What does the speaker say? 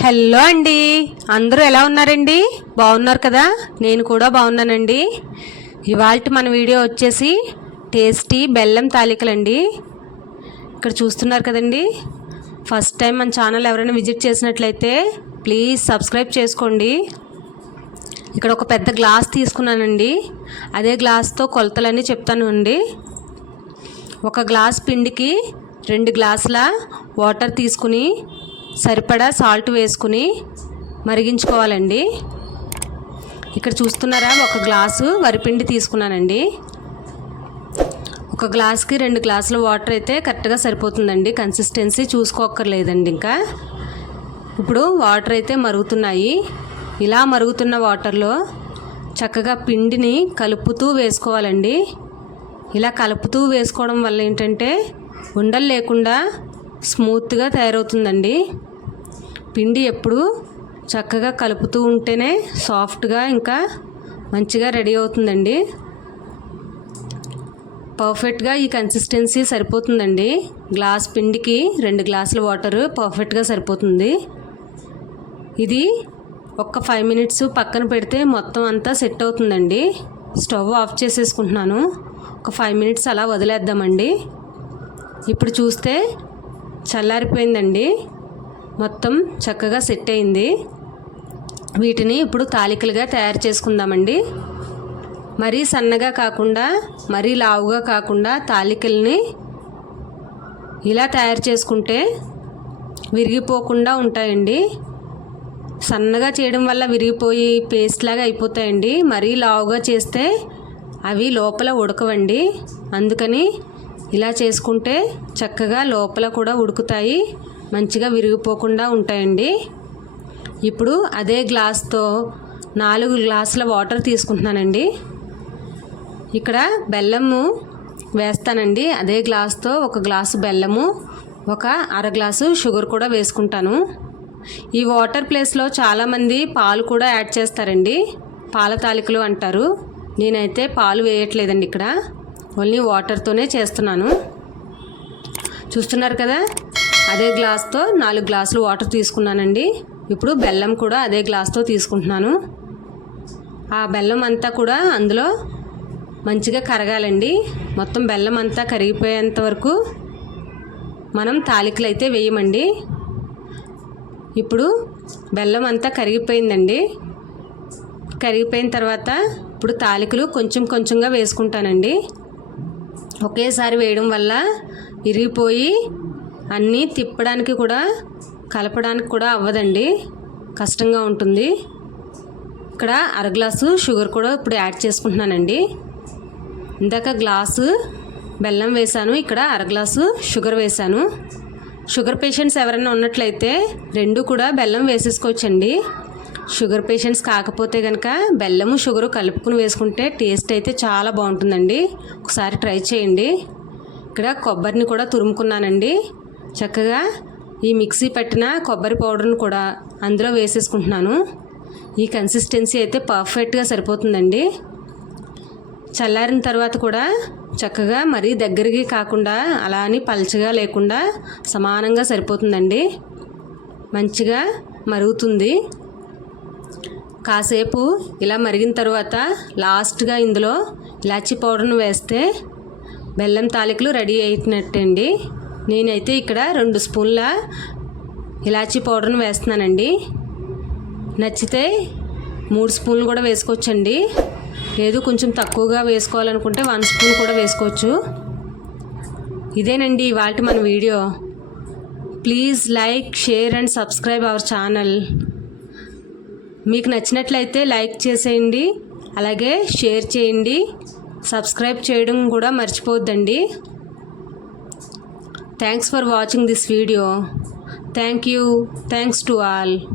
Hello అండి. అందరూ ఎలా ఉన్నారండి? బాగున్నారు కదా? నేను కూడా బాగున్నానండి. ఇవాళ మన వీడియో వచ్చేసి టేస్టీ బెల్లం తాలికలండి. ఇక్కడ చూస్తున్నారు కదండి? ఫస్ట్ టైం మన ఛానల్ ఎవరైనా విజిట్ చేసినట్లయితే ప్లీజ్ సబ్స్క్రైబ్ చేసుకోండి. ఇక్కడ ఒక పెద్ద గ్లాస్ తీసుకున్నానండి. అదే గ్లాస్తో కొలతలన్నీ చెప్తాను అండి. ఒక గ్లాస్ పిండికి రెండు గ్లాసుల వాటర్ తీసుకుని సరిపడా సాల్ట్ వేసుకుని మరిగించుకోవాలండి. ఇక్కడ చూస్తున్నారా? ఒక గ్లాసు వరిపిండి తీసుకున్నానండి. ఒక గ్లాస్కి రెండు గ్లాసుల వాటర్ అయితే కరెక్ట్గా సరిపోతుందండి. కన్సిస్టెన్సీ చూసుకోక్కర్లేదండి ఇంకా. ఇప్పుడు వాటర్ అయితే మరుగుతున్నాయి. ఇలా మరుగుతున్న వాటర్లో చక్కగా పిండిని కలుపుతూ వేసుకోవాలండి. ఇలా కలుపుతూ వేసుకోవడం వల్ల ఏంటంటే ఉండలు లేకుండా స్మూత్గా తయారవుతుందండి. పిండి ఎప్పుడు చక్కగా కలుపుతూ ఉంటేనే సాఫ్ట్గా ఇంకా మంచిగా రెడీ అవుతుందండి. పర్ఫెక్ట్గా ఈ కన్సిస్టెన్సీ సరిపోతుందండి. గ్లాస్ పిండికి రెండు గ్లాసుల వాటర్ పర్ఫెక్ట్గా సరిపోతుంది. ఇది ఒక్క ఫైవ్ మినిట్స్ పక్కన పెడితే మొత్తం అంతా సెట్ అవుతుందండి. స్టవ్ ఆఫ్ చేసేసుకుంటున్నాను. ఒక ఫైవ్ మినిట్స్ అలా వదిలేద్దామండి. ఇప్పుడు చూస్తే చల్లారిపోయిందండి. మొత్తం చక్కగా సెట్ అయింది. వీటిని ఇప్పుడు తాలికలుగా తయారు చేసుకుందామండి. మరీ సన్నగా కాకుండా మరీ లావుగా కాకుండా తాలికల్ని ఇలా తయారు చేసుకుంటే విరిగిపోకుండా ఉంటాయండి. సన్నగా చేయడం వల్ల విరిగిపోయి పేస్ట్ లాగా అయిపోతాయండి. మరీ లావుగా చేస్తే అవి లోపల ఉడకవండి. అందుకని ఇలా చేసుకుంటే చక్కగా లోపల కూడా ఉడుకుతాయి. మంచిగా విరిగిపోకుండా ఉంటాయండి. ఇప్పుడు అదే గ్లాస్తో నాలుగు గ్లాసుల వాటర్ తీసుకుంటున్నానండి. ఇక్కడ బెల్లము వేస్తానండి. అదే గ్లాస్తో ఒక గ్లాసు బెల్లము ఒక అర గ్లాసు షుగర్ కూడా వేసుకుంటాను. ఈ వాటర్ ప్లేస్లో చాలామంది పాలు కూడా యాడ్ చేస్తారండి. పాల తాలికలు అంటారు. నేనైతే పాలు వేయట్లేదండి ఇక్కడ. ఓన్లీ వాటర్తోనే చేస్తున్నాను. చూస్తున్నారు కదా? అదే గ్లాస్తో నాలుగు గ్లాసులు వాటర్ తీసుకున్నానండి. ఇప్పుడు బెల్లం కూడా అదే గ్లాస్తో తీసుకుంటున్నాను. ఆ బెల్లం అంతా కూడా అందులో మంచిగా కరగాలండి. మొత్తం బెల్లం అంతా కరిగిపోయేంత వరకు మనం తాలికలు అయితే వేయమండి. ఇప్పుడు బెల్లం అంతా కరిగిపోయిందండి. కరిగిపోయిన తర్వాత ఇప్పుడు తాలికలు కొంచెం కొంచెంగా వేసుకుంటానండి. ఒకేసారి వేయడం వల్ల ఇరిగిపోయి అన్నీ తిప్పడానికి కూడా కలపడానికి కూడా అవ్వదండి. కష్టంగా ఉంటుంది. ఇక్కడ అర గ్లాసు షుగర్ కూడా ఇప్పుడు యాడ్ చేసుకుంటున్నానండి. ఇందాక గ్లాసు బెల్లం వేశాను ఇక్కడ అర గ్లాసు షుగర్ వేశాను. షుగర్ పేషెంట్స్ ఎవరైనా ఉన్నట్లయితే రెండు కూడా బెల్లం వేసేసుకోవచ్చండి. షుగర్ పేషెంట్స్ కాకపోతే కనుక బెల్లము షుగరు కలుపుకుని వేసుకుంటే టేస్ట్ అయితే చాలా బాగుంటుందండి. ఒకసారి ట్రై చేయండి. ఇక్కడ కొబ్బరిని కూడా తురుముకున్నానండి. చక్కగా ఈ మిక్సీ పట్టిన కొబ్బరి పౌడర్ను కూడా అందులో వేసేసుకుంటున్నాను. ఈ కన్సిస్టెన్సీ అయితే పర్ఫెక్ట్గా సరిపోతుందండి. చల్లారిన తర్వాత కూడా చక్కగా మరీ దగ్గరికి కాకుండా అలా అని పల్చగా లేకుండా సమానంగా సరిపోతుందండి. మంచిగా మరుగుతుంది. కాసేపు ఇలా మరిగిన తర్వాత లాస్ట్గా ఇందులో ఇలాచీ పౌడర్ను వేస్తే బెల్లం తాలికలు రెడీ అయినట్టండి. నేనైతే ఇక్కడ రెండు స్పూన్ల ఇలాచీ పౌడర్ను వేస్తున్నానండి. నచ్చితే మూడు స్పూన్లు కూడా వేసుకోవచ్చండి. లేదు కొంచెం తక్కువగా వేసుకోవాలనుకుంటే వన్ స్పూన్ కూడా వేసుకోవచ్చు. ఇదేనండి ఇవాళ మన video. Please like share and subscribe our channel. మీకు నచ్చినట్లయితే లైక్ చేసేయండి. అలాగే షేర్ చేయండి. సబ్స్క్రైబ్ చేయడం కూడా మర్చిపోవద్దండి Thanks for watching this video. Thank you. Thanks to all.